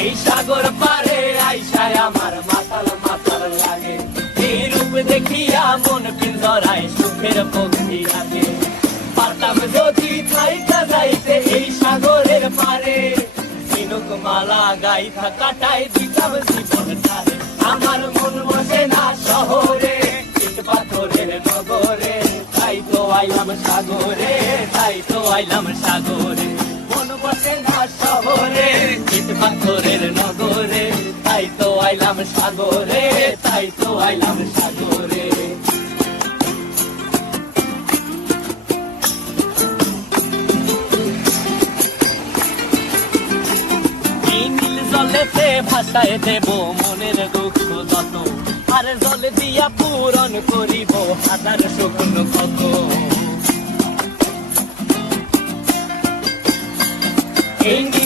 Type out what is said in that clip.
এই সাগর পারে আইসায় আমার মাতাল মাতাল লাগে, এই রূপ দেখিয়া মন পিঞ্জরায় সুখের পক্ষী লাগে। পারতাম যদি থাইকা যাইতে এই সাগরের পারে, ঝিনুক মালা গাইথা কাটাই দিতাম জীবনটারে। আমার মন বসে না শহরে, ইট পাথরের নগরে, তাই তো আইলাম সাগরে, তাই তো আইলাম সাগরে। মন বসে না শহরে, ইট পাথরের নগরে, তাই তো আইলাম সাগরে, তাই তো আইলাম সাগরে। এই নীল জলেতে ভাসায় দেব মনের দুঃখ যত, আর জল দিয়া পূরণ করিব হাজার শুকনো ক্ষত।